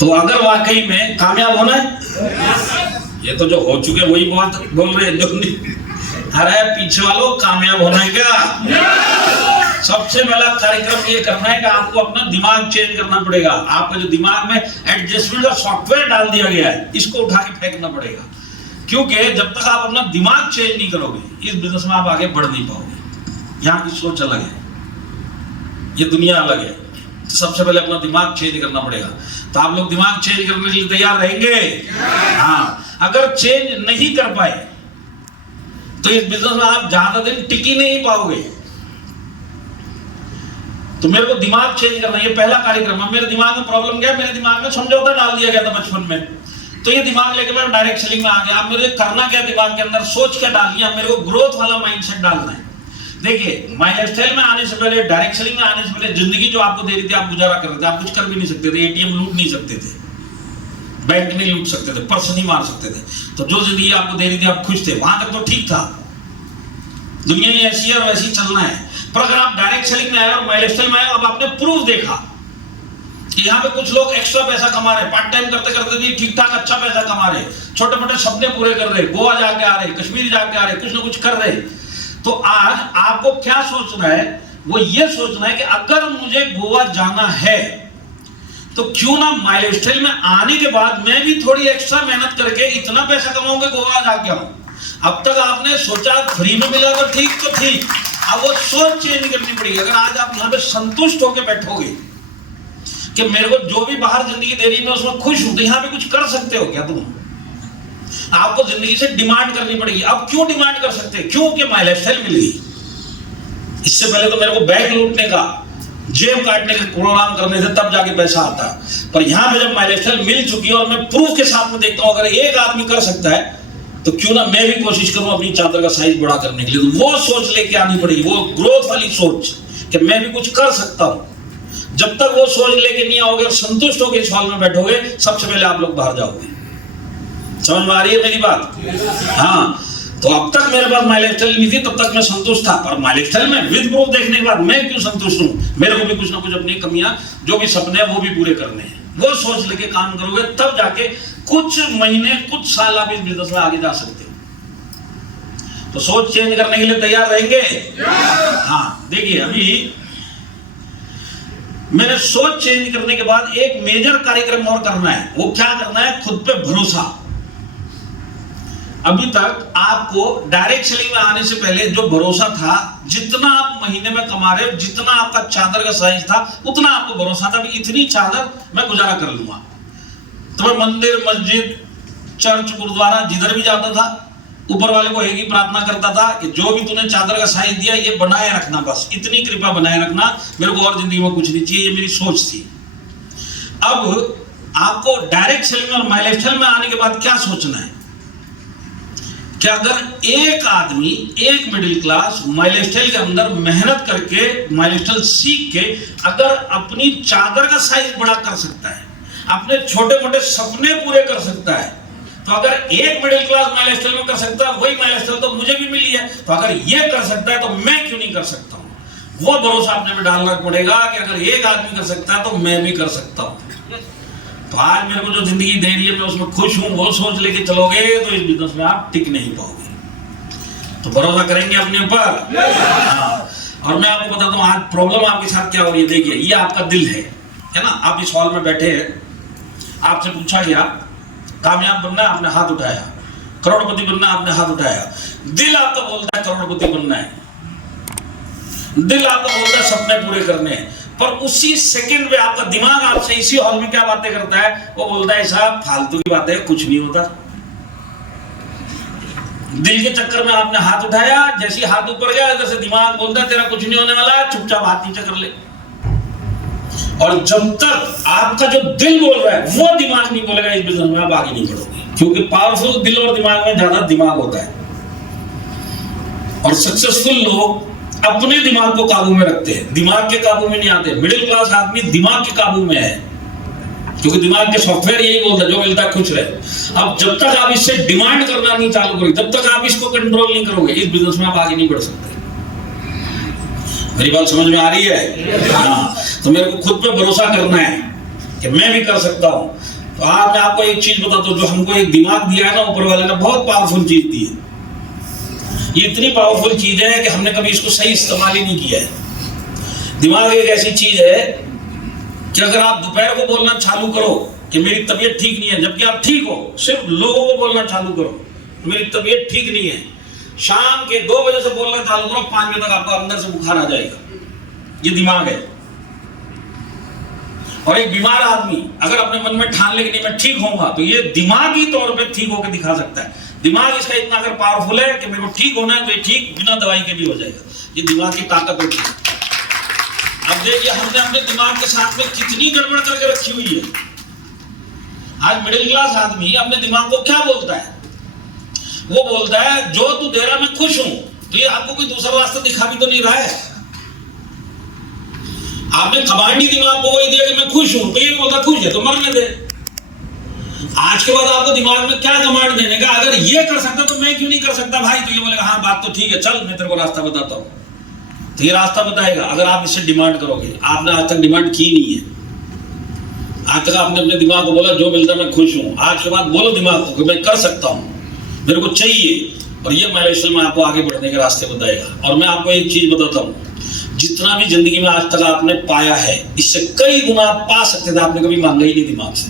तो अगर वाकई में कामयाब होना है, ये तो जो हो चुके वही बहुत बोल रहे हैं, जो नहीं। अरे पीछे वालों, कामयाब होना है क्या? सबसे पहला कार्यक्रम ये करना है कि आपको अपना दिमाग चेंज करना पड़ेगा। आपका जो दिमाग में एडजस्टमेंट का सॉफ्टवेयर डाल दिया गया है, इसको उठा के फेंकना पड़ेगा। क्योंकि जब तक आप अपना दिमाग चेंज नहीं करोगे, इस बिजनेस में आप आगे बढ़ नहीं पाओगे। यहाँ की सोच अलग है, ये दुनिया अलग है। तो सबसे पहले अपना दिमाग चेंज करना पड़ेगा। तो आप लोग दिमाग चेंज करने के लिए तैयार रहेंगे? हाँ। अगर चेंज नहीं कर पाए तो इस बिजनेस में आप ज्यादा दिन टिक ही नहीं पाओगे। तो मेरे को दिमाग चेंज करना, ये पहला कार्यक्रम है। मेरे दिमाग में प्रॉब्लम क्या है? मेरे दिमाग में समझौता डाल दिया गया था बचपन में, तो ये दिमाग लेके मैं डायरेक्ट सेलिंग में आ गया। अब मेरे करना क्या, दिमाग के अंदर सोच क्या डालनी है? मेरे को ग्रोथ वाला माइंडसेट डालना है। देखिए, माय लाइफस्टाइल में आने से पहले, डायरेक्ट सेलिंग में आने से पहले, जिंदगी जो आपको दे रही थी, आप गुजारा कर रहे थे। आप कुछ कर भी नहीं सकते थे, एटीएम लूट नहीं सकते थे, बैंक नहीं लूट सकते थे, पर्स नहीं मार सकते थे। तो जो जिंदगी आपको दे रही थी, आप खुश थे, वहां तक तो ठीक था। दुनिया ही ऐसी है और वैसी चलना है। पर अगर आप डायरेक्ट सेलिंग में आए और माय लाइफस्टाइल में आए, अब आपने प्रूफ देखा कि यहाँ पे कुछ लोग एक्स्ट्रा पैसा कमा रहे, पार्ट टाइम करते करते भी ठीक ठाक अच्छा पैसा कमा रहे, छोटे मोटे सपने पूरे कर रहे, गोवा जाके आ रहे, कश्मीर जाके आ रहे, कुछ ना कुछ कर रहे। तो आज आपको क्या सोचना है? वो ये सोचना है कि अगर मुझे गोवा जाना है तो क्यों ना माय लाइफस्टाइल में आने के बाद मैं भी थोड़ी एक्स्ट्रा मेहनत करके इतना पैसा कमाऊंगा, गोवा जाके आऊं। अब तक आपने सोचा फ्री में मिला तो ठीक, तो ठीक। अब वो सोच चेंज करनी पड़ेगी। अगर आज आप यहाँ पे संतुष्ट होकर बैठोगे कि मेरे को जो भी बाहर जिंदगी दे रही है मैं उसमें खुश हूं, तो यहाँ पे कुछ कर सकते हो क्या तुम? आपको जिंदगी से डिमांड करनी पड़ेगी। अब क्यों डिमांड कर सकते हैं? क्योंकि माय लाइफस्टाइल मिल गई। इससे पहले तो मेरे को बैंक लूटने का, जेब काटने के प्रोग्राम करने से तब जाके पैसा आता है। पर यहाँ पे जब माय लाइफस्टाइल मिल चुकी है और मैं प्रूफ के साथ में देखता हूँ, अगर एक आदमी कर सकता है तो क्यों ना मैं भी कोशिश करूं अपनी चादर का साइज बड़ा करने के लिए। तो वो सोच लेके आनी पड़ेगी, वो ग्रोथ वाली सोच कि मैं भी कुछ कर सकता हूं। जब तक वो सोच लेके नहीं आओगे और संतुष्ट होकर इस हॉल में बैठोगे, सबसे पहले आप लोग बाहर जाओगे। समझ में आ रही है मेरी बात? हाँ। तो अब तक मेरे पास माय लाइफस्टाइल नहीं थी, तब तक मैं संतुष्ट था। पर माय लाइफस्टाइल में विद प्रूफ देखने के बाद मैं क्यों संतुष्ट हूं? मेरे को भी कुछ ना कुछ अपनी कमियां, जो भी सपने हैं वो भी पूरे करने हैं। वो सोच लेके काम करोगे, तब जाके कुछ महीने, कुछ साल आप इस बिजनेस में आगे जा सकते हो। तो सोच चेंज करने के लिए तैयार रहेंगे? हाँ। देखिए, अभी मैंने सोच चेंज करने के बाद एक मेजर कार्यक्रम और करना है। वो क्या करना है? खुद पे भरोसा। अभी तक आपको डायरेक्ट सेलिंग में आने से पहले जो भरोसा था, जितना आप महीने में कमा रहे हो, जितना आपका चादर का साइज था, उतना आपको भरोसा था कि इतनी चादर मैं गुजारा कर लूंगा। तो मैं मंदिर, मस्जिद, चर्च, गुरुद्वारा जिधर भी जाता था, ऊपर वाले को एक ही प्रार्थना करता था कि जो भी तूने चादर का साइज दिया, ये बनाए रखना, बस इतनी कृपा बनाए रखना, मेरे को और जिंदगी में कुछ नहीं चाहिए। ये मेरी सोच थी। अब आपको डायरेक्ट सेलिंग और माय लाइफस्टाइल में आने के बाद क्या सोचना है कि अगर एक आदमी, एक मिडिल क्लास माय लाइफस्टाइल के अंदर मेहनत करके, माय लाइफस्टाइल सीख के अगर अपनी चादर का साइज बड़ा कर सकता है, अपने छोटे मोटे सपने पूरे कर सकता है, तो अगर एक मिडिल क्लास माय लाइफस्टाइल में कर सकता है, वही माय लाइफस्टाइल तो मुझे भी मिली है। तो अगर ये कर सकता है तो मैं क्यों नहीं कर सकता हूं? वो भरोसा अपने में डालना पड़ेगा कि अगर एक आदमी कर सकता है तो मैं भी कर सकता हूं। तो आज मेरे को जो जिंदगी दे रही है, मैं उसमें खुश हूं। वो सोच लेके चलोगे तो इस बिजनेस में आप टिक नहीं पाओगे। तो भरोसा करेंगे अपने ऊपर। हाँ। और मैं आपको बताता हूँ आज प्रॉब्लम आपके साथ क्या हो रही है। देखिए, ये आपका दिल है ना? आप इस हॉल में बैठे हैं, आपसे पूछा गया कामयाब बनना है, आपने हाथ उठाया। करोड़पति बनना, आपने हाथ उठाया। दिल आपका बोलता है करोड़पति बनना है, दिल आपका बोलता है सपने पूरे करने हैं। पर उसी सेकंड में आपका दिमाग आपसे इसी हॉल में क्या बातें करता है? वो बोलता है साहब फालतू की बातें, कुछ नहीं होता। दिल के चक्कर में आपने हाथ उठाया, जैसे हाथ ऊपर गया, इधर से दिमाग बोलता है तेरा कुछ नहीं होने वाला, चुपचाप हाथ नीचे कर ले। और जब तक आपका जो दिल बोल रहा है वो दिमाग नहीं बोलेगा, इस बिजनेस में आप आगे नहीं बढ़ोगे। क्योंकि पावरफुल दिल और दिमाग में ज्यादा दिमाग होता है। और सक्सेसफुल लोग अपने दिमाग को काबू में रखते हैं, दिमाग के काबू में नहीं आते। मिडिल क्लास आदमी दिमाग के काबू में है, क्योंकि दिमाग के सॉफ्टवेयर यही बोलता है जो मिलता है खुश रहे। अब जब तक आप इससे डिमांड करना नहीं चालू करोगे, जब तक आप इसको कंट्रोल नहीं करोगे, इस बिजनेस में आप आगे नहीं बढ़ सकते। मेरी बात समझ में आ रही है? हाँ। तो मेरे को खुद पे भरोसा करना है। कि मैं भी कर सकता हूं। तो आज मैं आपको एक चीज बताता हूं, जो हमको एक दिमाग दिया है ना ऊपर वाले ने, बहुत पावरफुल चीज दी है। ये इतनी पावरफुल चीज है कि हमने कभी इसको सही इस्तेमाल ही नहीं किया है। दिमाग एक ऐसी चीज है कि अगर आप दोपहर को बोलना चालू करो कि मेरी तबीयत ठीक नहीं है, जबकि आप ठीक हो, सिर्फ लोगों को बोलना चालू करो मेरी तबीयत ठीक नहीं है, शाम के 2 बजे से बोलना चालू करो, 5 बजे तक आपको अंदर से बुखार आ जाएगा। ये दिमाग है। और एक बीमार आदमी अगर अपने मन में ठान ले कि नहीं मैं ठीक होऊंगा, तो ये दिमागी तौर पे ठीक होकर दिखा सकता है। दिमाग इसका इतना अगर पावरफुल है कि मेरे को ठीक होना है तो ये ठीक बिना दवाई के भी हो जाएगा। ये दिमाग की ताकत होती है। अब देखिए हमने अपने दिमाग के साथ में कितनी गड़बड़ करके रखी हुई है। आज मिडिल क्लास आदमी अपने दिमाग को क्या बोलता है? वो बोलता है जो तू दे रहा मैं खुश हूं। तो ये आपको कोई दूसरा रास्ता दिखा भी तो नहीं रहा है। आपने कमांडी दिमाग को वही दिया कि मैं खुश हूं, तो ये बोलता खुश है तो मरने दे। आज के बाद आपको दिमाग में क्या कमांड देने का? अगर ये कर सकता तो मैं क्यों नहीं कर सकता भाई? तो ये बोलेगा हाँ बात तो ठीक है, चल मैं तेरे को रास्ता बताता हूं। तो ये रास्ता बताएगा अगर आप इससे डिमांड करोगे। आपने आज तक डिमांड की नहीं है। आज तक आपने अपने दिमाग को बोला जो मिलता मैं खुश हूं। आज के बाद बोलो दिमाग को कि मैं कर सकता हूं, मेरे को चाहिए। और ये माइलेस्टोन में आपको आगे बढ़ने के रास्ते बताएगा। और मैं आपको एक चीज बताता हूं, जितना भी जिंदगी में आज तक आपने पाया है, इससे कई गुना आप पा सकते थे। आपने कभी मांगा ही नहीं दिमाग से,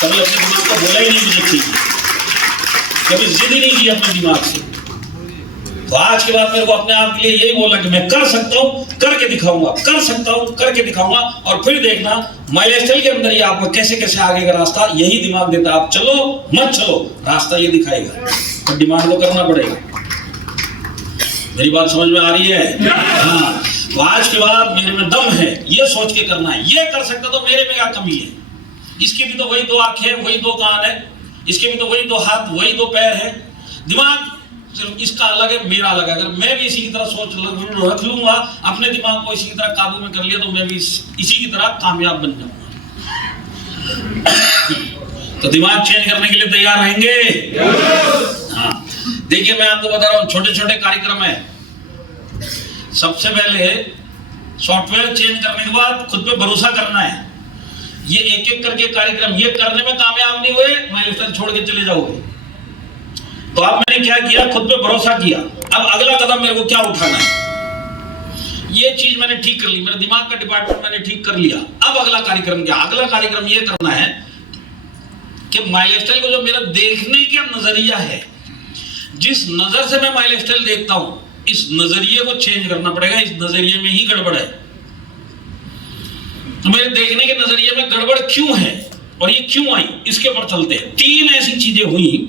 कभी अपने दिमाग को बोला ही नहीं मुझे चाहिए, कभी जिद ही नहीं की अपने दिमाग से। तो आज के बाद मेरे को अपने आप के लिए यही बोला कि मैं कर सकता हूं, करके दिखाऊंगा, कर सकता हूं, करके दिखाऊंगा। और फिर देखना माइलेस्टोन के अंदर ही आपको कैसे कैसे आगे का रास्ता यही दिमाग देता। आप चलो मत चलो, रास्ता ये दिखाएगा। तो डिमांड तो करना पड़ेगा। मेरी बात समझ में आ रही है? हाँ। तो आज के बाद मेरे में दम है, ये सोच के करना है। ये कर सकता तो मेरे में क्या कमी है? इसकी भी तो वही 2 आंखें, वही 2 कान है, इसके भी तो वही 2 हाथ, वही 2 पैर है। दिमाग सिर्फ इसका अलग है, मेरा अलग है। अगर मैं भी इसी की तरह सोच रख लूंगा, अपने दिमाग को इसी की तरह काबू में कर लिया, तो मैं भी इसी की तरह कामयाब बन जाऊंगा। तो दिमाग चेंज करने के लिए तैयार रहेंगे? हाँ। देखिए मैं आपको बता रहा हूं, छोटे छोटे कार्यक्रम है। सबसे पहले सॉफ्टवेयर चेंज करने के बाद खुद पे भरोसा करना है। ये एक एक करके कार्यक्रम ये करने में कामयाब नहीं हुए, माइलस्टोन छोड़ के चले जाओगे। तो अब मैंने क्या किया? खुद पे भरोसा किया। अब अगला कदम मेरे को क्या उठाना है? ये चीज मैंने ठीक कर ली, मेरे दिमाग का डिपार्टमेंट मैंने ठीक कर लिया। अब अगला कार्यक्रम क्या? अगला कार्यक्रम ये करना है कि माइलस्टोन को जो मेरा देखने का नजरिया है, जिस नजर से मैं माइलस्टोन देखता हूं, इस नजरिए को चेंज करना पड़ेगा। इस नजरिए में ही गड़बड़ है। तो मेरे देखने के नजरिए में गड़बड़ क्यों है और ये क्यों आई, इसके ऊपर चलते हैं। 3 ऐसी चीजें हुई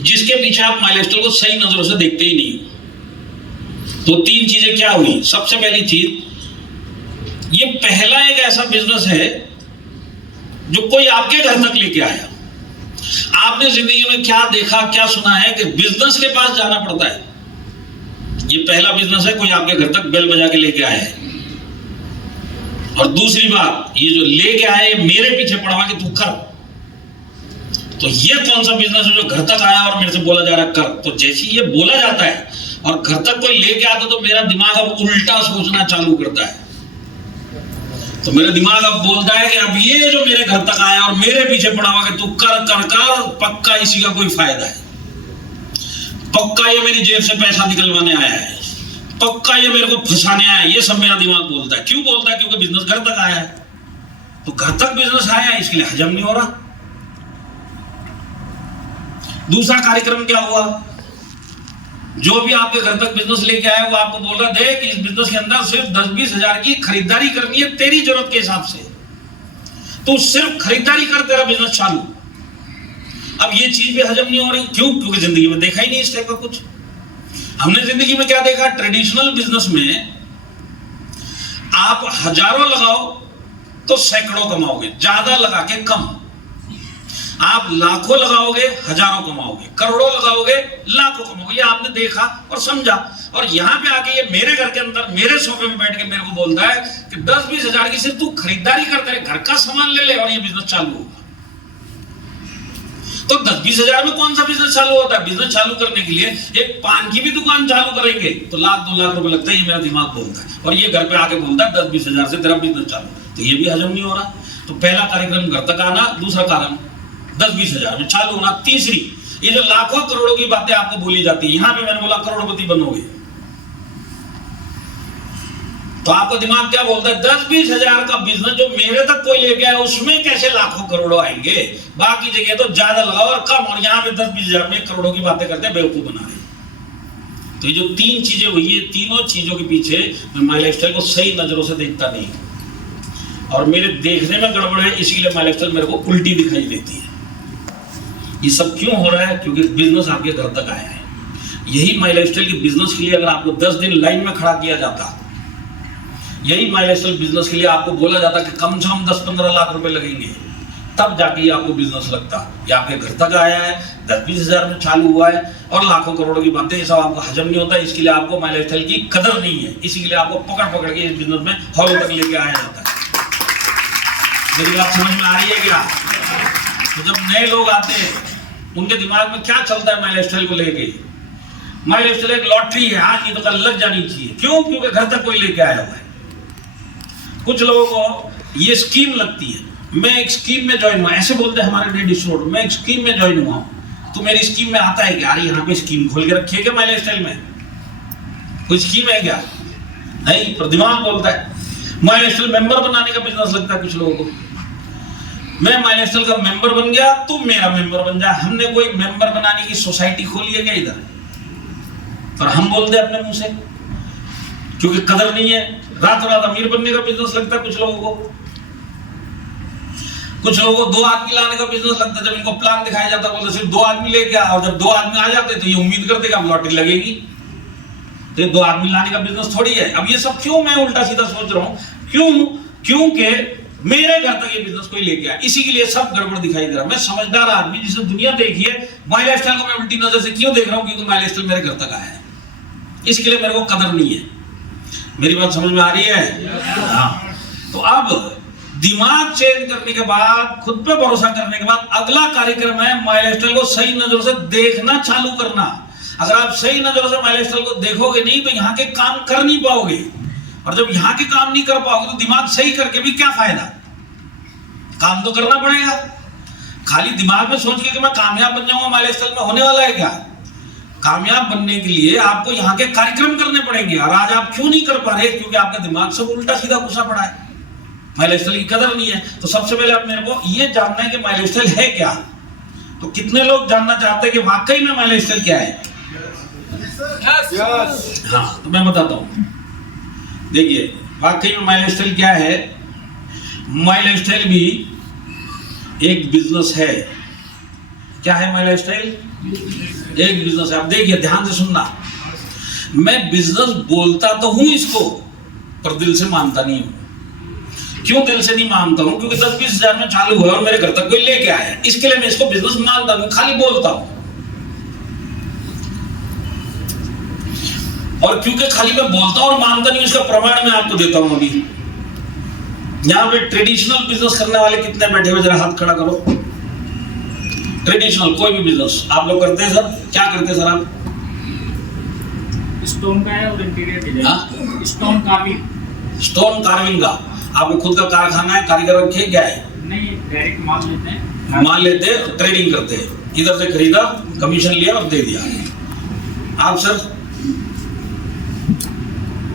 जिसके पीछे आप माइलस्टोन को सही नजरों से देखते ही नहीं। तो 3 चीजें क्या हुई? सबसे पहली चीज, ये पहला एक ऐसा बिजनेस है जो कोई आपके घर तक लेके आया। आपने जिंदगी में क्या देखा, क्या सुना है कि बिजनेस के पास जाना पड़ता है? ये पहला बिजनेस है, कोई आपके घर तक बेल बजा के लेके आया है। और दूसरी बात, ये जो लेके आया है मेरे पीछे पड़वा के तू कर। तो ये कौन सा बिजनेस है जो घर तक आया और मेरे से बोला जा रहा है कर? तो जैसे ये बोला जाता है और घर तक कोई लेके आता, तो मेरा दिमाग अब उल्टा सोचना चालू करता है। तो मेरा दिमाग अब बोलता है कि अब ये जो मेरे घर तक आया और मेरे पीछे पड़ा हुआ कि तू कर कर कर, पक्का इसी का कोई फायदा है, पक्का ये मेरी जेब से पैसा निकलवाने आया है, पक्का ये मेरे को फंसाने आया है। ये सब मेरा दिमाग बोलता है। क्यों बोलता है? क्योंकि बिजनेस घर तक आया है। तो घर तक बिजनेस आया है, इसके लिए हजम नहीं हो रहा। दूसरा कार्यक्रम क्या हुआ? जो भी आपके घर तक बिजनेस लेके आया वो आपको बोल रहा देख इस बिजनेस के अंदर सिर्फ 10-20 हजार की खरीदारी करनी है तेरी जरूरत के हिसाब से, तो सिर्फ खरीदारी कर, तेरा बिजनेस चालू। अब ये चीज भी हजम नहीं हो रही। क्यों? क्योंकि जिंदगी में देखा ही नहीं इस टाइप का कुछ। हमने जिंदगी में क्या देखा? ट्रेडिशनल बिजनेस में आप हजारों लगाओ तो सैकड़ों कमाओगे, ज्यादा लगा के कम। आप लाखों लगाओगे, हजारों कमाओगे, करोड़ों लगाओगे, लाखों कमाओगे। ये आपने देखा और समझा। और यहाँ पे आके ये मेरे घर के अंदर मेरे सोफे में बैठ के मेरे को बोलता है कि 10-20 हजार की सिर्फ तू खरीदारी कर, तेरे घर का सामान ले ले और ये बिजनेस चालू होगा। तो 10-20 हजार में कौन सा बिजनेस चालू होता है? बिजनेस चालू करने के लिए एक पान की भी दुकान चालू करेंगे तो 1-2 लाख रुपए लगता है। ये मेरा दिमाग बोलता है। और ये घर पे आके बोलता है 10-20 हजार से तेरा बिजनेस चालू। तो ये भी हजम नहीं हो रहा। तो पहला कार्यक्रम घर तक आना, दूसरा कारण 10-20 हजार में चालू होना, तीसरी ये जो लाखों करोड़ों की बातें आपको बोली जाती है, यहां पे मैंने बोला करोड़पति बनोगे, तो आपका दिमाग क्या बोलता है 10-20 हजार का बिजनेस जो मेरे तक कोई लेके आया उसमें कैसे लाखों करोड़ों आएंगे, बाकी जगह तो ज्यादा लगाओ और कम, और यहाँ पे 10-20 हजार में करोड़ों की बातें करते हैं, बेवकूफ बना रहे। तो ये जो तीन चीजें हुई है, तीनों चीजों के पीछे मैं माई लाइफस्टाइल को सही नजरों से देखता नहीं, और मेरे देखने में गड़बड़ है, इसीलिए माई लाइफस्टाइल मेरे को उल्टी दिखाई देती है। ये सब क्यों हो रहा है? क्योंकि बिजनेस आपके घर तक आया है। यही माई लाइफस्टाइल के बिजनेस के लिए अगर आपको 10 दिन लाइन में खड़ा किया जाता, यही माई लाइफस्टाइल बिजनेस के लिए आपको बोला जाता कि कम से कम 10-15 लाख रुपए लगेंगे, तब जाके ये आपको बिजनेस लगता। ये आपके घर तक आया है, 10-20 हजार में चालू हुआ है, और लाखों करोड़ों की बातें, ये सब आपको हजम नहीं होता। इसके लिए आपको माई लाइफस्टाइल की कदर नहीं है, इसी के लिए आपको पकड़ के इस बिजनेस में हॉल तक लेके आया जाता है। मेरी बात समझ में आ रही है क्या? तो जब नए लोग आते हैं, उनके दिमाग में क्या चलता है माई लाइफस्टाइल को लेके? माई लाइफस्टाइल एक लॉटरी है, आज नहीं तो कल लग जानी चाहिए। क्यों? क्योंकि घर तक कोई लेके आया हुआ है। कुछ लोगों को ये स्कीम लगती है, मैं एक स्कीम में ज्वाइन हुआ, ऐसे बोलते हैं हमारे लेडी स्टूडेंट, मैं एक स्कीम में ज्वाइन हुआ, तो मेरी स्कीम में आता है क्या? अरे यहाँ पे स्कीम खोल के रखी है क्या माई लाइफस्टाइल में? कोई स्कीम है क्या? नहीं, पर दिमाग बोलता है। माई लाइफस्टाइल मेंबर बनाने का बिजनेस लगता है कुछ लोगों को। मैं माई लाइफस्टाइल का मेंबर बन गया, तुम मेरा मेंबर बन जा। हमने कोई मेंबर बनाने की सोसाइटी खोली है क्या इधर? पर हम बोलते हैं अपने मुंह से, क्योंकि कदर नहीं है। रात रात अमीर बनने का बिजनेस लगता है कुछ लोगों को। कुछ लोगों को 2 आदमी लाने का बिजनेस लगता है। जब इनको प्लान दिखाया जाता है, बोलते सिर्फ 2 आदमी लेके आ, और जब 2 आदमी आ जाते तो ये उम्मीद करते कि अब लॉटरी लगेगी। तो 2 आदमी लाने का बिजनेस थोड़ी है। अब ये सब क्यों मैं उल्टा सीधा सोच रहा हूं? क्यों? क्योंकि मेरे घर तक ये बिजनेस कोई लेके आया, इसी के लिए सब गड़बड़ दिखाई दे रहा। मैं समझदार आदमी, जिसने दुनिया देखी है, माई लाइफस्टाइल को मैं उल्टी नजर से क्यों देख रहा हूं? क्योंकि माई लाइफस्टाइल मेरे घर तक आया है, इसके लिए मेरे को कदर नहीं है। मेरी बात समझ में आ रही है? हाँ। तो अब दिमाग चेंज करने के बाद, खुद पे भरोसा करने के बाद, अगला कार्यक्रम है माई लाइफस्टाइल को सही नजरों से देखना चालू करना। अगर आप सही नजरों से माई लाइफस्टाइल को देखोगे नहीं तो यहाँ के काम कर नहीं पाओगे, और जब यहाँ के काम नहीं कर पाओगे तो दिमाग सही करके भी क्या फायदा? काम तो करना पड़ेगा। खाली दिमाग में सोच के कि मैं कामयाब बन जाऊंगा माई लाइफस्टाइल में, होने वाला है क्या? कामयाब बनने के लिए आपको यहाँ के कार्यक्रम करने पड़ेंगे, और आज आप क्यों नहीं कर पा रहे? क्योंकि आपका दिमाग सब उल्टा सीधा घुसा पड़ा है, माई लाइफस्टाइल की कदर नहीं है। तो सबसे पहले आप मेरे को ये जानना है कि माई लाइफस्टाइल है क्या। तो कितने लोग जानना चाहते हैं कि वाकई में माई लाइफस्टाइल क्या है? हाँ, तो मैं बताता हूँ। देखिए, वाकई में माई लाइफस्टाइल क्या है। माई लाइफस्टाइल भी एक बिजनेस है। क्या है माई लाइफस्टाइल? एक बिजनेस है। अब देखिए, ध्यान से सुनना। मैं बिजनेस बोलता तो हूं इसको, पर दिल से मानता नहीं हूं। क्यों दिल से नहीं मानता हूं? क्योंकि 10-20 हजार में चालू हुआ और मेरे घर तक कोई लेके आया, इसके लिए मैं इसको बिजनेस मानता हूं, खाली बोलता हूं। और क्योंकि खाली मैं बोलता हूं और मानता नहीं, इसका प्रमाण मैं आपको देता हूं। अभी यहां पे ट्रेडिशनल बिजनेस करने वाले कितने बैठे हुए? जरा हाथ खड़ा करो। ट्रेडिशनल कोई भी बिजनेस आप लोग करते हैं सर? क्या करते हैं सर आप? स्टोन का है और interior design. Stone carving. Stone carving का आपको खुद का कारखाना है, कारीगर रखे? क्या है? नहीं, डायरेक्ट माल लेते हैं। माल लेते हैं, ट्रेडिंग करते हैं, इधर से खरीदा, कमीशन लिया और दे दिया। आप सर?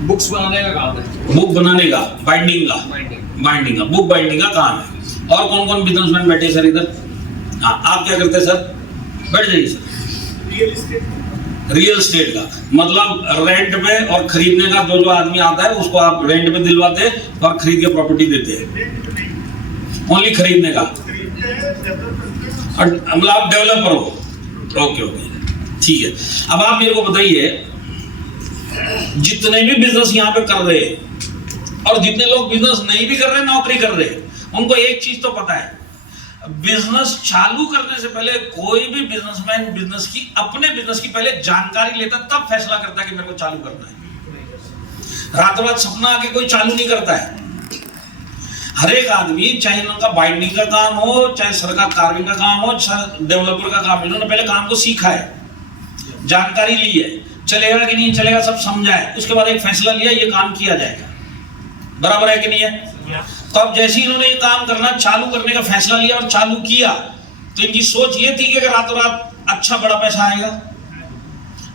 बुक्स बनाने का काम है। बुक बनाने का, बाइंडिंग का, बाइंडिंग का, बुक बाइंडिंग का काम है। और कौन कौन बिजनेसमैन बैठे सर इधर? हाँ, आप क्या करते हैं सर? बैठ जाइए sir. Real estate. Real estate का मतलब रेंट पे और खरीदने का, जो आदमी आता है उसको आप रेंट पे दिलवाते हैं और खरीद के प्रॉपर्टी देते हैं। ओनली खरीदने का, मतलब आप डेवलपर हो। ओके ओके, ठीक है। अब आप मेरे को बताइए, जितने भी बिजनेस यहाँ पे कर रहे हैं और जितने लोग बिजनेस नहीं भी कर रहे, नौकरी कर रहे, उनको एक चीज तो पता है, बिजनेस चालू करने से पहले कोई भी बिजनेसमैन बिजनेस की, अपने बिजनेस की पहले जानकारी लेता, तब फैसला करता है कि मेरे को चालू करना है। रातों रात सपना आके कोई चालू नहीं करता है। हर एक आदमी, चाहे उनका बाइंडिंग का काम हो, चाहे सर का कार्विंग का काम हो, चाहे डेवलपर का काम, इन्होंने पहले काम को सीखा है, जानकारी ली है, चलेगा कि नहीं चलेगा सब समझा है, उसके बाद एक फैसला लिया, ये काम किया जाएगा। बराबर है कि नहीं है? तो अब जैसे ही इन्होंने ये काम करना चालू करने का फैसला लिया और चालू किया, तो इनकी सोच ये थी कि रातों रात अच्छा बड़ा पैसा आएगा।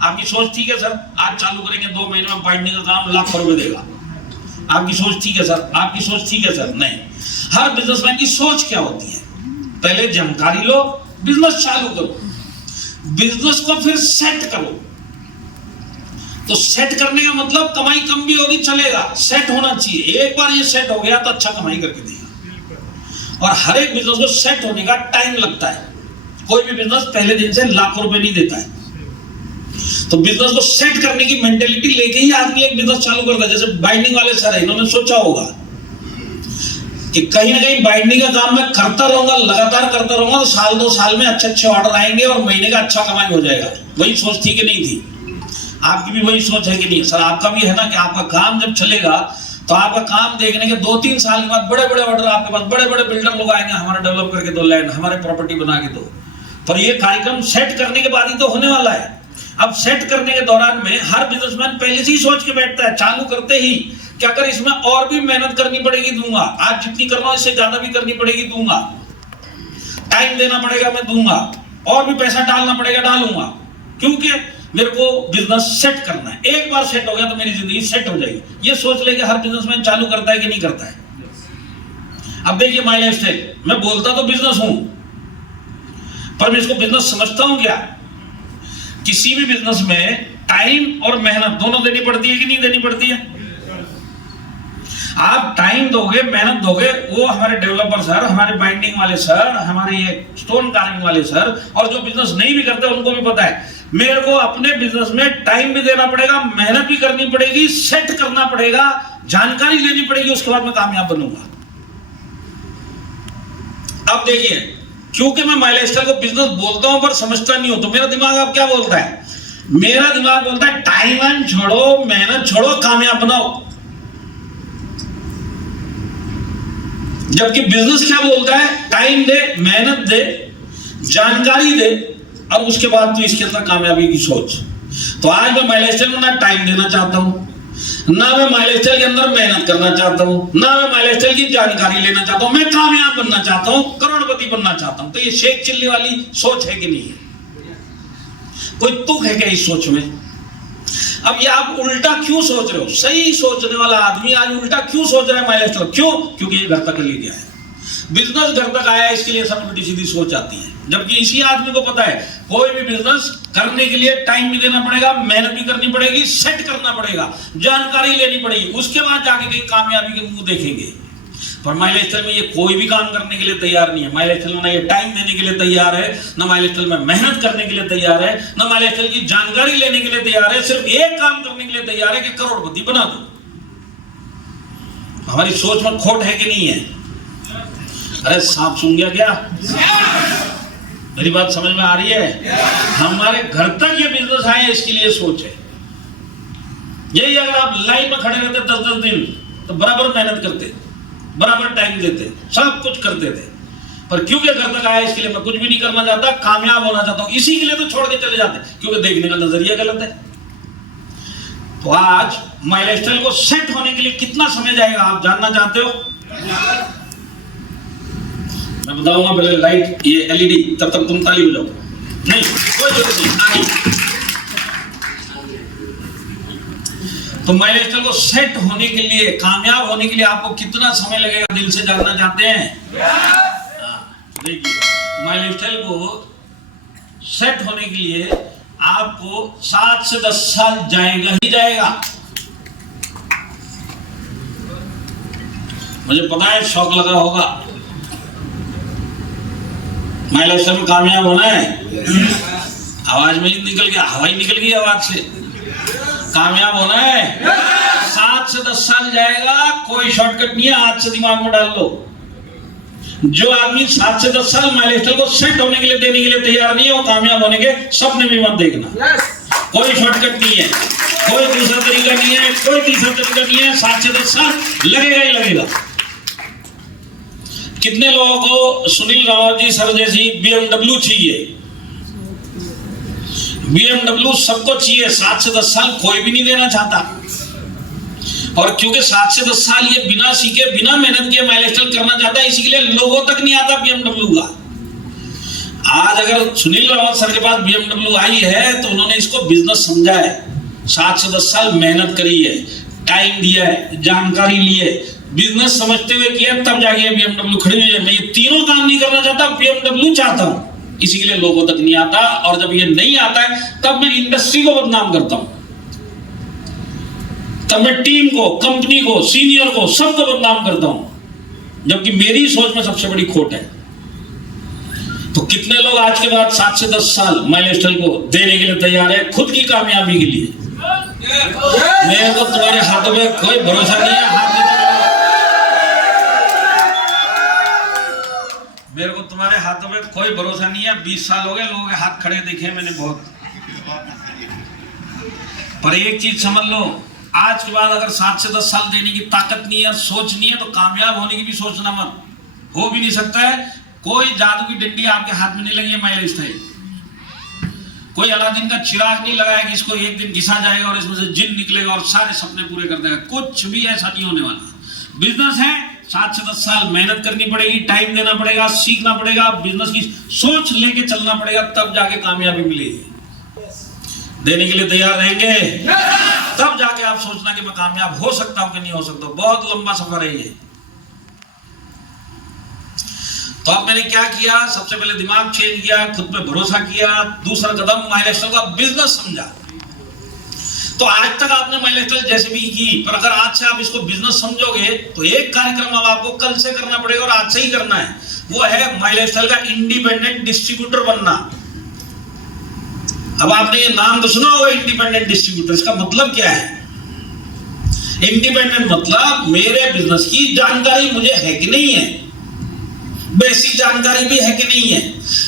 आपकी सोच ठीक है सर, आज चालू करेंगे 2 महीने में बाइंडिंग का काम लाखों रुपए देगा। आपकी सोच ठीक है सर, आपकी सोच ठीक है सर। नहीं, हर बिजनेसमैन की सोच क्या होती है, पहले जानकारी लो, बिजनेस चालू करो, बिजनेस को फिर सेट करो। तो सेट करने का मतलब कमाई कम भी होगी चलेगा, सेट होना चाहिए। एक बार ये सेट हो गया तो अच्छा कमाई करके देगा। और हर एक बिजनेस को सेट होने का टाइम लगता है, कोई भी बिजनेस पहले दिन से लाखों रुपए नहीं देता है। तो बिजनेस को सेट करने की मेंटेलिटी लेके ही आदमी एक बिजनेस चालू करता है। जैसे बाइंडिंग वाले सर है, इन्होंने सोचा होगा कि कहीं ना कहीं बाइंडिंग का काम मैं करता रहूंगा, लगातार करता रहूंगा, तो साल 2 साल में अच्छे अच्छे ऑर्डर आएंगे और महीने का अच्छा कमाई हो जाएगा। वही सोच थी कि नहीं थी? आपकी भी वही सोच है कि नहीं सर? आपका भी है ना कि आपका काम जब चलेगा तो आपका काम देखने के 2-3 साल के बाद बड़े बड़े ऑर्डर आपके पास, बड़े बड़े बिल्डर लोग आएंगे, हमारा डेवलप करके दो लैंड, हमारे प्रॉपर्टी बना के दो। पर ये कार्यक्रम सेट करने के बाद ही तो होने वाला है। अब सेट करने के दौरान में हर बिजनेसमैन पहले से ही सोच के बैठता है चालू करते ही कि अगर इसमें और भी मेहनत करनी पड़ेगी दूंगा, आज जितनी कर रहा हूं इससे ज्यादा भी करनी पड़ेगी दूंगा, टाइम देना पड़ेगा मैं दूंगा, और भी पैसा डालना पड़ेगा डालूंगा, क्योंकि मेरे को बिजनेस सेट करना है। एक बार सेट हो गया तो मेरी जिंदगी सेट हो जाएगी। ये सोच लेके हर बिजनेसमैन चालू करता है कि नहीं करता है? अब देखिए माय लाइफस्टाइल, मैं बोलता तो बिजनेस हूं पर मैं इसको बिजनेस समझता हूं क्या? किसी भी बिजनेस में टाइम और मेहनत दोनों देनी पड़ती है कि नहीं देनी पड़ती है? आप टाइम दोगे, मेहनत दोगे, वो हमारे डेवलपर सर, हमारे बाइंडिंग वाले सर, हमारे ये स्टोन कार्विंग वाले सर, और जो बिजनेस नहीं भी करते उनको भी पता है मेरे को अपने बिजनेस में टाइम भी देना पड़ेगा, मेहनत भी करनी पड़ेगी, सेट करना पड़ेगा, जानकारी लेनी पड़ेगी, उसके बाद मैं कामयाब बनूंगा। अब देखिए, क्योंकि मैं माय लाइफस्टाइल को बिजनेस बोलता हूं पर समझता नहीं हूं, तो मेरा दिमाग अब क्या बोलता है? मेरा दिमाग बोलता है टाइम छोड़ो, मेहनत छोड़ो, कामयाब बनाओ। जबकि बिजनेस क्या बोलता है? टाइम दे, मेहनत दे, जानकारी दे, और उसके बाद तो इसके अंदर कामयाबी की सोच। तो आज मैं माय लाइफस्टाइल में ना टाइम देना चाहता हूं, ना मैं माय लाइफस्टाइल के अंदर मेहनत करना चाहता हूं, ना मैं माय लाइफस्टाइल की जानकारी लेना चाहता हूं, मैं कामयाब बनना चाहता हूं, करोड़पति बनना चाहता हूं। तो ये शेख चिल्ली वाली सोच है कि नहीं है? कोई तुक है क्या इस सोच में? अब ये आप उल्टा क्यों सोच रहे हो? सही सोचने वाला आदमी आज उल्टा क्यों सोच रहा है माय लाइफस्टाइल? क्यों? क्योंकि ये घर तक ले गया है, बिजनेस घर तक आया, इसके लिए सब उल्टी सीधी सोच आती है। जबकि इसी आदमी को पता है कोई भी बिजनेस करने के लिए टाइम भी देना पड़ेगा, मेहनत भी करनी पड़ेगी, सेट करना पड़ेगा, जानकारी लेनी पड़ेगी, उसके बाद जाके कहीं कामयाबी के मुंह देखेंगे। पर माय लाइफस्टाइल में ये कोई भी काम करने के लिए तैयार नहीं है। माय लाइफस्टाइल में ना ये टाइम देने के लिए तैयार है, ना माय लाइफस्टाइल में मेहनत करने के लिए तैयार है, ना माय लाइफस्टाइल की जानकारी लेने के लिए तैयार है। सिर्फ एक काम करने के लिए तैयार है कि करोड़पति बना दो। हमारी सोच में खोट है कि नहीं है? अरे सांप सूंघ गया क्या? मेरी बात समझ में आ रही है? हमारे घर तक ये बिजनेस आए, इसके लिए सोच है यही। अगर आप लाइन में खड़े रहते 10-10 दिन तो बराबर मेहनत करते, बराबर टाइम देते, सब कुछ करते थे, पर क्योंकि घर तक आया इसके लिए मैं कुछ भी नहीं करना चाहता, कामयाब होना चाहता हूं, इसी के लिए तो छोड़ के चले जाते, क्योंकि देखने का नजरिया गलत है। तो आज माय लाइफस्टाइल को सेट होने के लिए कितना समय जाएगा आप जानना चाहते हो? मैं बताऊंगा। पहले लाइट, ये एलईडी, तब तक तुम ताली बजाओ। नहीं, कोई जरूरत नहीं, आगे। तो माय लाइफस्टाइल को सेट होने के लिए, कामयाब होने के लिए आपको कितना समय लगेगा, दिल से जानना चाहते हैं? देखिए, माय लाइफस्टाइल को सेट होने के लिए आपको 7 से 10 साल जाएगा ही जाएगा। मुझे पता है शौक लगा होगा, माय लाइफस्टाइल में कामयाब होना है। आवाज में ही निकल गया, हवा ही निकल गई आवाज से। कामयाब होना है, 7 से 10 साल जाएगा, कोई शॉर्टकट नहीं है, आज से दिमाग में डाल लो। जो आदमी 7 से 10 साल माय लाइफस्टाइल को सेट होने के लिए देने के लिए तैयार नहीं है, वो कामयाब होने के सपने भी मत देखना। कोई शॉर्टकट नहीं है, कोई दूसरा तरीका नहीं है, कोई तीसरा तरीका नहीं है। 7 से 10 साल लगेगा ही लगेगा। कितने लोगों को सुनील रावत जी सर जैसी BMW चाहिए? BMW सबको चाहिए, 7 से 10 साल कोई भी नहीं देना चाहता। और क्योंकि 7 से 10 साल ये बिना सीखे बिना मेहनत के माइलस्टोन करना चाहता है, इसी के लिए लोगों तक नहीं आता BMW का। आज अगर सुनील रावत सर के पास BMW आई है तो उन्होंने इसको बिजनेस समझा है, 7 से 10 साल मेहनत करी है, टाइम दिया है, जानकारी ली है, बिजनेस समझते हुए किया, तब जाके BMW खड़ी हुई है। मैं ये तीनों काम नहीं करना चाहता, BMW चाहता हूं, इसी के लिए लोगों तक नहीं आता। और जब ये नहीं आता है तब मैं इंडस्ट्री को बदनाम करता हूं, तब मैं टीम को, कंपनी को, सीनियर को, सबको बदनाम करता हूं, जबकि मेरी सोच में सबसे बड़ी खोट है। तो कितने लोग आज के बाद 7 से 10 साल माइलस्टोन को देने के लिए तैयार है खुद की कामयाबी के लिए? मेरे को तुम्हारे हाथों में कोई भरोसा नहीं है, हाथ नीचे करो। मेरे को तुम्हारे हाथों में कोई भरोसा नहीं है। 20 साल हो गए, लोगों के हाथ खड़े दिखे मैंने बहुत। पर एक चीज समझ लो, आज के बाद अगर 7 से 10 साल देने की ताकत नहीं है, सोच नहीं है, तो कामयाब होने की भी सोचना मत। हो भी नहीं सकता है। कोई जादू की डंडी आपके हाथ में नहीं लगी है माइलस्टोन। कोई अलादीन का चिराग नहीं लगाया कि इसको एक दिन घिसा जाएगा और इसमें से जिन निकलेगा और सारे सपने पूरे कर देगा। कुछ भी ऐसा नहीं होने वाला। बिजनेस है, 7 से 10 साल मेहनत करनी पड़ेगी, टाइम देना पड़ेगा, सीखना पड़ेगा, बिजनेस की सोच लेके चलना पड़ेगा, तब जाके कामयाबी मिलेगी। देने के लिए तैयार रहेंगे? तब जाके आप सोचना कि मैं कामयाब हो सकता हूं कि नहीं हो सकता। बहुत लंबा सफर है ये। तो अब मैंने क्या किया? सबसे पहले दिमाग चेंज किया, खुद पे भरोसा किया। दूसरा कदम माइलस्टोन का बिजनेस समझा। तो आज तक आपने माइलस्टोन जैसे भी की, पर अगर आज से आप इसको बिजनेस समझोगे तो एक कार्यक्रम अब आपको कल से करना पड़ेगा और आज से ही करना है। वो है माइलस्टोन का इंडिपेंडेंट डिस्ट्रीब्यूटर बनना। अब आपने ये नाम तो सुना होगा, इंडिपेंडेंट डिस्ट्रीब्यूटर। इसका मतलब क्या है? इंडिपेंडेंट मतलब मेरे बिजनेस की जानकारी मुझे है कि नहीं है, बेसिक जानकारी भी है कि नहीं है।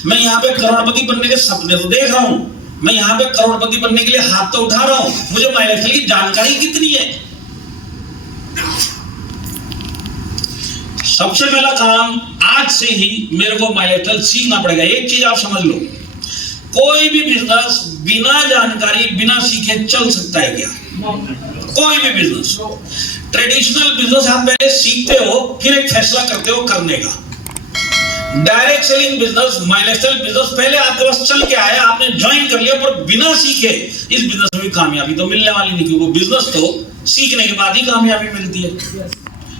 मैं यहाँ पे करोड़पति बनने के सपने तो देख रहा हूं, मैं यहाँ पे करोड़पति बनने के लिए हाथ तो उठा रहा हूं, मुझे माइलस्टोन की जानकारी कितनी है? सबसे पहला काम, आज से ही मेरे को माइलस्टोन सीखना पड़ेगा। एक चीज आप समझ लो, कोई भी बिजनेस बिना जानकारी, बिना सीखे चल सकता है क्या? कोई भी बिजनेस। ट्रेडिशनल बिजनेस आप पहले सीखते हो, फिर एक फैसला करते हो करने का। Direct selling business, milestone business पहले आपके पास चल के आया, आपने ज्वाइन कर लिया, पर बिना सीखे इस बिजनेस में भी कामयाबी तो मिलने वाली नहीं, क्योंकि बिजनेस तो सीखने के बाद ही कामयाबी मिलती है।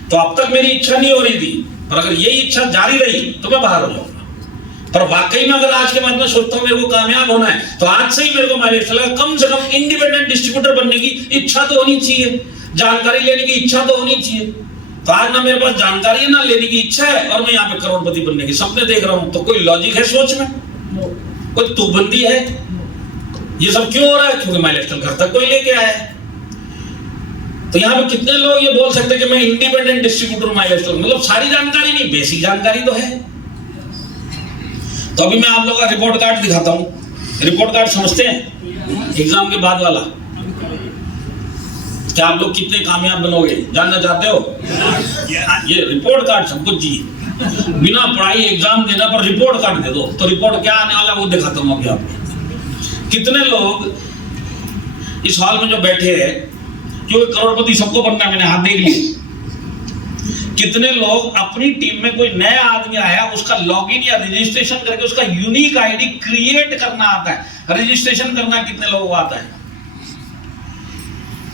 तो अब तक मेरी इच्छा नहीं हो रही थी, पर अगर यही इच्छा जारी रही तो मैं बाहर हो जाऊंगा। पर वाकई में अगर आज के बाद में सोचता हूं मेरे को कामयाब होना है, तो आज से ही मेरे को माइलस्टोन का कम से कम इंडिपेंडेंट डिस्ट्रीब्यूटर बनने की इच्छा तो होनी चाहिए, जानकारी लेने की इच्छा तो होनी चाहिए। तो आज ना मेरे पास जानकारी है, ना लेने की इच्छा है, और मैं यहाँ पे करोड़पति बनने के सपने देख रहा हूं। तो कोई लॉजिक है सोच में? कोई तुकबंदी है? ये सब क्यों हो रहा है? क्योंकि माइलस्टोन घर तक कोई लेके आया है। तो यहाँ पे कितने लोग ये बोल सकते हैं कि मैं इंडिपेंडेंट डिस्ट्रीब्यूटर माइलस्टोन, मतलब सारी जानकारी नहीं, बेसिक जानकारी तो है। तो अभी मैं आप लोगों का रिपोर्ट कार्ड दिखाता हूँ। रिपोर्ट कार्ड समझते हैं? एग्जाम के बाद वाला। क्या आप लोग कितने कामयाब बनोगे जानना चाहते हो? ये रिपोर्ट कार्ड सबको चाहिए। बिना पढ़ाई एग्जाम देना पर रिपोर्ट कार्ड दे दो, तो रिपोर्ट क्या आने वाला वो दिखाता हूँ अभी आपको। कितने लोग इस हॉल में जो बैठे हैं, क्योंकि करोड़पति सबको बनना, मैंने हाथ देख लिया। कितने लोग अपनी टीम में कोई नया आदमी आया, उसका लॉगिन या रजिस्ट्रेशन करके उसका यूनिक आईडी क्रिएट करना आता है? रजिस्ट्रेशन करना कितने लोगों को आता है?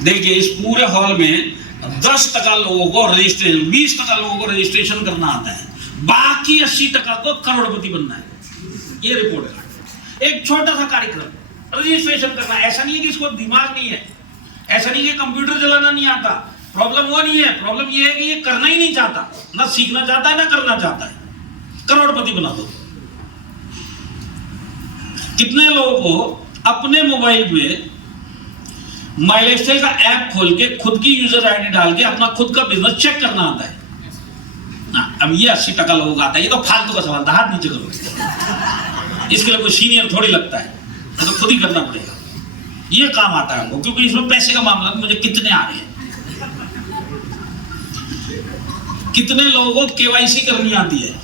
देखिए, इस पूरे हॉल में 10% लोगों को रजिस्ट्रेशन, 20% लोगों को रजिस्ट्रेशन करना आता है, बाकी 80% को करोड़पति बनना है। ये रिपोर्ट कार्ड, एक छोटा सा कार्यक्रम, रजिस्ट्रेशन करना। ऐसा नहीं है कि इसको दिमाग नहीं है, ऐसा नहीं है कि कंप्यूटर चलाना नहीं आता। प्रॉब्लम वो नहीं है, प्रॉब्लम ये है कि ये करना ही नहीं चाहता, ना सीखना चाहता है, ना करना चाहता है। करोड़पति बना दो। कितने लोगों को अपने मोबाइल पे माइलस्टोन का ऐप खोल के खुद की यूजर आईडी डाल के अपना खुद का बिजनेस चेक करना आता है? अब ये 80% लोगों को आता है। ये तो फालतू का सवाल था, हाथ नीचे करो। इसके लिए कोई सीनियर थोड़ी लगता है, तो खुद ही करना पड़ेगा। ये काम आता है हमको, क्योंकि इसमें पैसे का मामला, मुझे कितने आ रहे हैं। कितने लोगों को केवाईसी करनी आती है?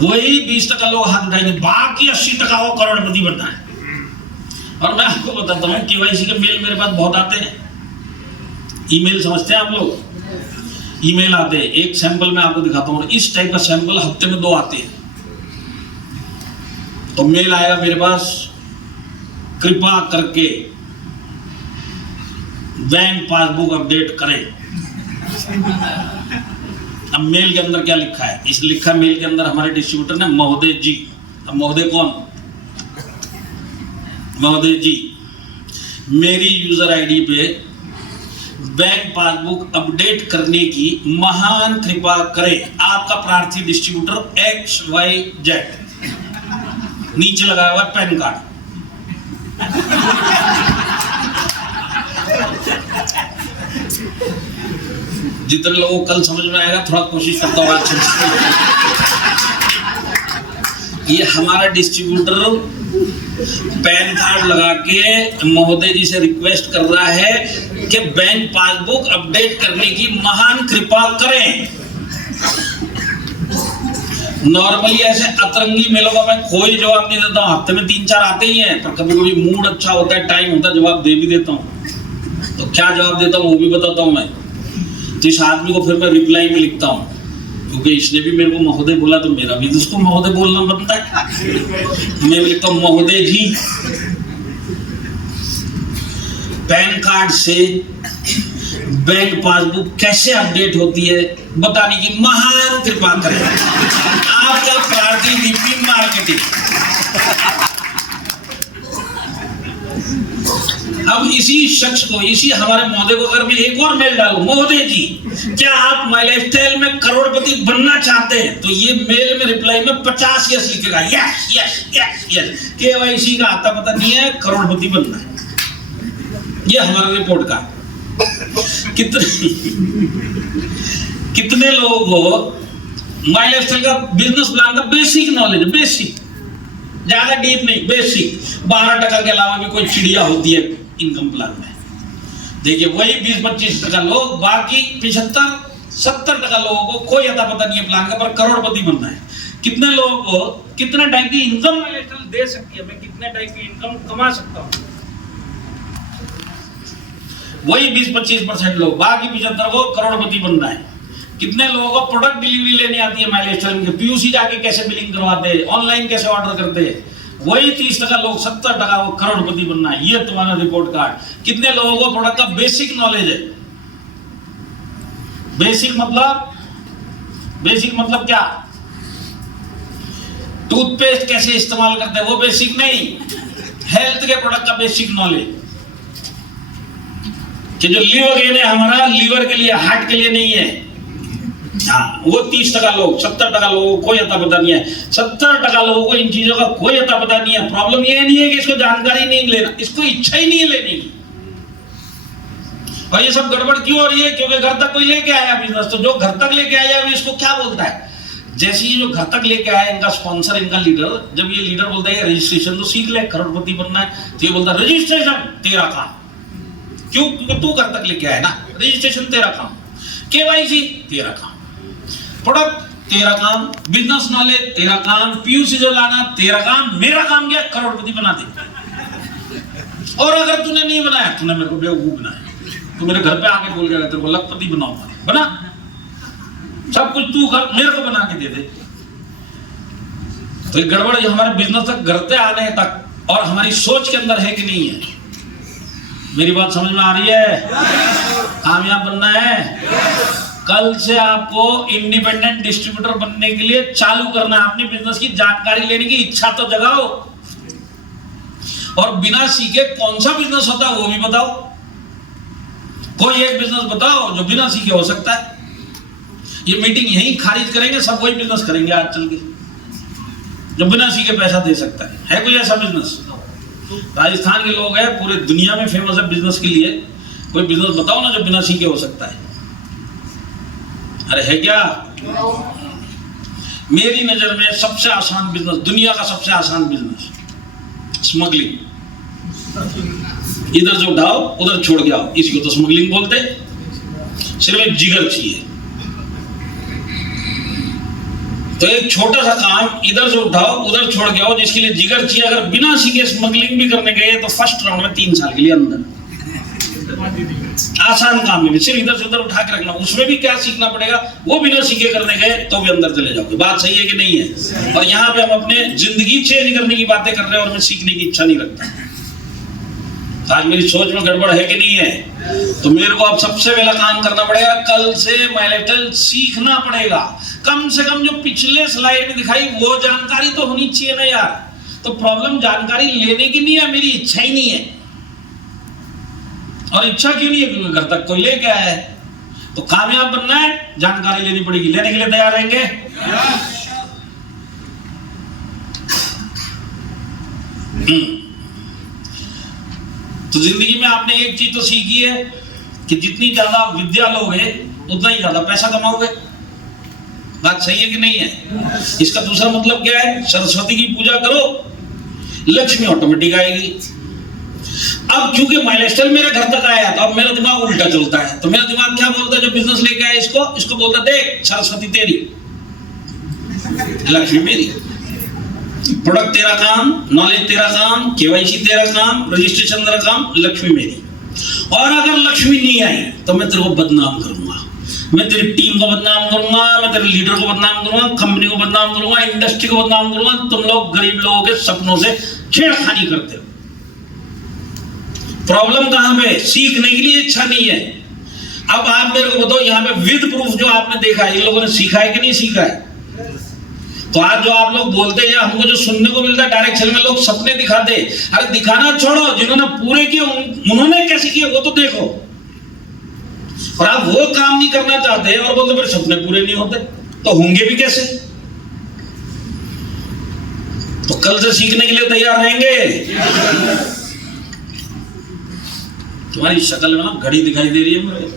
वही 20% लोग हाथ उठाएंगे, बाकी 80% को करोड़पति बनना है। और मैं आपको बताता हूँ केवाईसी के मेल मेरे पास बहुत आते हैं। ईमेल समझते हैं आप लोग? ईमेल आते हैं, एक सैंपल मैं आपको दिखाता हूँ। इस टाइप का सैंपल हफ्ते में 2 आते हैं। तो मेल आएगा मेरे पास, कृपा करके बैंक पासबुक अपडेट करें। अब मेल के अंदर क्या लिखा है? इस लिखा मेल के अंदर हमारे डिस्ट्रीब्यूटर ने महोदय जी। अब महोदय कौन? महोदय जी, मेरी यूजर आईडी पे बैंक पासबुक अपडेट करने की महान कृपा करें, आपका प्रार्थी डिस्ट्रीब्यूटर XYZ। नीचे लगाया हुआ पैन कार्ड। जितने लोगों को कल समझ में आएगा, थोड़ा कोशिश करता हूँ अच्छे से। ये हमारा डिस्ट्रीब्यूटर पैन कार्ड लगा के महोदय जी से रिक्वेस्ट कर रहा है कि बैंक पासबुक अपडेट करने की महान कृपा करें। नॉर्मली ऐसे अतरंगी मेलों का मैं कोई जवाब नहीं देता हूँ। हफ्ते में 3-4 आते ही हैं, पर कभी कभी मूड अच्छा होता है, टाइम होता है, जवाब दे भी देता हूँ। तो क्या जवाब देता हूँ वो भी बताता हूँ मैं। तो इस आदमी को फिर मैं रिप्लाई में लिखता हूँ, क्योंकि इसने भी मेरे को महोदय बोला तो मेरा भी उसको महोदय बोलना बनता है। मैं लिखता हूँ, महोदय जी, पैन कार्ड से बैंक पासबुक कैसे अपडेट होती है बताने की महान कृपा करें, आपका प्रार्थी वीपी मार्केटिंग। अब इसी शख्स को, इसी हमारे महोदय को अगर मैं एक और मेल डालूं, महोदय जी क्या आप माय लाइफस्टाइल में करोड़पति बनना चाहते हैं, तो ये मेल में रिप्लाई में 50 यस लिखेगा। Yes yes yes yes. KYC का आता पता नहीं है, करोड़पति बनना है। ये हमारा रिपोर्ट का। कितने लोगों को माय लाइफस्टाइल का बिजनेस प्लान का बेसिक नॉलेज है, बेसिक, ज्यादा डीप नहीं, बेसिक। 12% के अलावा भी कोई चिड़िया होती है इनकम प्लान में। देखिए वही 20-25% लोग, बाकी 75-70% लोगों को कोई अता पता नहीं है प्लान का, पर करोड़पति बनना है। कितने लोगों को कितने टाइप की इनकम माय लाइफस्टाइल दे सकती है, मैं कितने टाइप की इनकम कमा सकता हूँ, वही 20-25% लोग, बाकी 75 को करोड़पति बनना है। कितने लोगों को प्रोडक्ट डिलीवरी लेनी आती है माय लाइफस्टाइल में, पीयूसी जाके कैसे बिलिंग करवाते हैं, ऑनलाइन कैसे ऑर्डर करते हैं, वही 30% लोग, 70% को करोड़पति बनना है। ये तुम्हारा रिपोर्ट कार्ड। कितने लोगों को प्रोडक्ट का बेसिक नॉलेज है? बेसिक मतलब क्या? टूथपेस्ट कैसे इस्तेमाल करते हैं वो बेसिक नहीं, हेल्थ के प्रोडक्ट का बेसिक नॉलेज, कि जो लीवर गेन है हमारा, लीवर के लिए, हार्ट के लिए नहीं है। हाँ, वो 30% लोग, 70% लोगों को कोई अता पता नहीं है। 70% लोगों को इन चीजों का कोई अता पता नहीं है। प्रॉब्लम ये नहीं है कि इसको जानकारी नहीं लेना, इसको इच्छा ही नहीं है लेने की। और ये सब गड़बड़ क्यों हो रही है? क्योंकि घर तक कोई लेके आया बिजनेस, तो जो घर तक लेके आया इसको क्या बोलता है? जैसे ये जो घर तक लेके आया, इनका स्पॉन्सर, इनका लीडर, जब ये लीडर बोलता है रजिस्ट्रेशन तो सीख ले, करोड़पति बनना है, तो ये बोलता है रजिस्ट्रेशन तेरा काम। क्यों? क्योंकि तू घर तक लेके आया ना, रजिस्ट्रेशन तेरा काम, केवाईसी तेरा काम, प्रोडक्ट तेरा काम, बिजनेस नॉलेज तेरा काम, पीयूसी जो लाना तेरा काम, मेरा काम क्या? करोड़पति बना दे। और अगर तूने नहीं बनाया, तूने मेरे को बेवकूफ बनाया, तू मेरे घर पे आके बोल गया तेरे को लखपति बनाऊंगा, बना, सब कुछ तू कर, मेरे को बना के दे दे। तो ये गड़बड़ हमारे बिजनेस तक, घर पे आने तक, और हमारी सोच के अंदर है कि नहीं है? मेरी बात समझ में आ रही है? कामयाब बनना है। कल से आपको इंडिपेंडेंट डिस्ट्रीब्यूटर बनने के लिए चालू करना है। अपनी बिजनेस की जानकारी लेने की इच्छा तो जगाओ, और बिना सीखे कौन सा बिजनेस होता है वो भी बताओ। कोई एक बिजनेस बताओ जो बिना सीखे हो सकता है। ये मीटिंग यहीं खारिज करेंगे, सब वही बिजनेस करेंगे आज चल के, जो बिना सीखे पैसा दे सकता है कोई ऐसा बिजनेस? राजस्थान के लोग हैं, पूरे दुनिया में फेमस है बिजनेस के लिए। कोई बिजनेस बताओ ना जो बिना सीखे हो सकता है। अरे है क्या? मेरी नजर में सबसे आसान बिजनेस, दुनिया का सबसे आसान बिजनेस, स्मगलिंग। इधर से उठाओ उधर छोड़ के आओ, इसी को तो स्मगलिंग बोलते। सिर्फ एक जिगर चाहिए। तो एक छोटा सा काम इधर से उठाओ उधर छोड़ के आओ, जिसके लिए जिगर चाहिए, अगर बिना सीखे स्मगलिंग भी करने गए तो फर्स्ट राउंड में 3 साल के लिए अंदर। आसान काम है, सिर्फ इधर से उधर उठा के रखना। उसमें भी क्या सीखना पड़ेगा, वो बिना सीखे करने गए तो भी अंदर चले जाओगे। बात सही है कि नहीं है? और यहाँ पे हम अपने जिंदगी चेंज करने की बातें कर रहे हैं और मैं सीखने की इच्छा नहीं रखता। आज मेरी सोच में गड़बड़ है कि नहीं है? तो मेरे को अब सबसे पहला काम करना पड़ेगा, कल से माइलेटल सीखना पड़ेगा। कम से कम जो पिछले स्लाइड में दिखाई वो जानकारी तो होनी चाहिए ना यार। तो प्रॉब्लम जानकारी लेने की नहीं है, मेरी इच्छा ही नहीं है। और इच्छा क्यों नहीं है? क्योंकि घर तक कोई लेके आया है। तो कामयाब बनना है, जानकारी लेनी पड़ेगी। लेने के लिए तैयार रहेंगे? तो जिंदगी में आपने एक चीज तो सीखी है कि जितनी ज्यादा विद्या लोगे उतना ही ज्यादा पैसा कमाओगे। बात सही है कि नहीं है? इसका दूसरा मतलब क्या है? सरस्वती की पूजा करो, लक्ष्मी ऑटोमेटिक आएगी। अब क्योंकि माइलस्टाइल मेरे घर तक आया तो अब मेरा दिमाग उल्टा चलता है। तो मेरा दिमाग क्या बोलता है? जो बिजनेस लेके आया इसको बोलता है, देख सरस्वती तेरी, लक्ष्मी मेरी। प्रोडक्ट तेरा काम, नॉलेज तेरा काम, केवाईसी तेरा काम, रजिस्ट्रेशन तेरा काम, लक्ष्मी मेरी। और अगर लक्ष्मी नहीं आई तो मैं तेरे को बदनाम करूंगा, मैं तेरी टीम को बदनाम करूंगा, मैं तेरे लीडर को बदनाम करूंगा, कंपनी को बदनाम करूंगा, इंडस्ट्री को बदनाम करूंगा। तुम लोग गरीब लोगों के सपनों से छेड़खानी करते हो। प्रॉब्लम कहां पे? सीखने के लिए इच्छा नहीं है। अब आप मेरे को बताओ, यहाँ पे विद प्रूफ जो आपने देखा है, इन लोगों ने सीखा है कि नहीं सीखा है? तो आज जो आप लोग बोलते हैं, हमको जो सुनने को मिलता है डायरेक्ट सेल में, लोग सपने दिखाते। अरे दिखाना छोड़ो, जिन्होंने पूरे किए उन्होंने कैसे किए वो तो देखो। और आप वो काम नहीं करना चाहते और बोलते मेरे सपने पूरे नहीं होते, तो होंगे भी कैसे? तो कल से सीखने के लिए तैयार रहेंगे? तुम्हारी शक्ल में ना घड़ी दिखाई दे रही है मेरे को।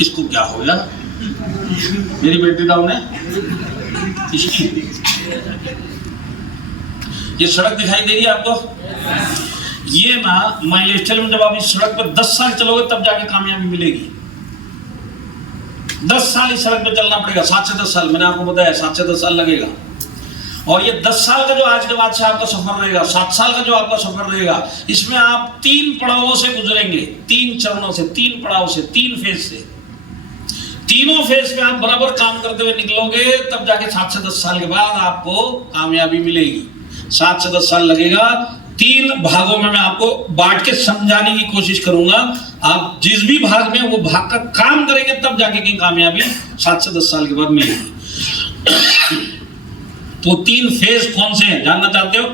इसको क्या हो गया? मेरी बैटरी डाउन है। इसकी ये सड़क दिखाई दे रही है आपको? ये ना माइलस्टाइल में जब आप इस सड़क पर 10 साल चलोगे तब जाके कामयाबी मिलेगी। 10 साल इस सड़क पे चलना पड़ेगा, 7 से 10 साल। मैंने आपको बताया 7 से 10 साल लगेगा। और ये 10 साल का जो आज के बाद से आपका सफर रहेगा, 7 साल का जो आपका सफर रहेगा, इसमें आप 3 पड़ावों से गुजरेंगे, 3 चरणों से, 3 पड़ाव से, 3 फेज से। तीनों फेज में आप बराबर काम करते हुए निकलोगे, तब जाके 7 से 10 साल के बाद आपको कामयाबी मिलेगी। 7 से 10 साल लगेगा। 3 भागों में मैं आपको बांट के समझाने की कोशिश करूंगा। आप जिस भी भाग में वो भाग का काम करेंगे तब जाके की कामयाबी 7 से 10 साल के बाद मिलेगी। तो 3 फेज कौन से हैं जानना चाहते हो?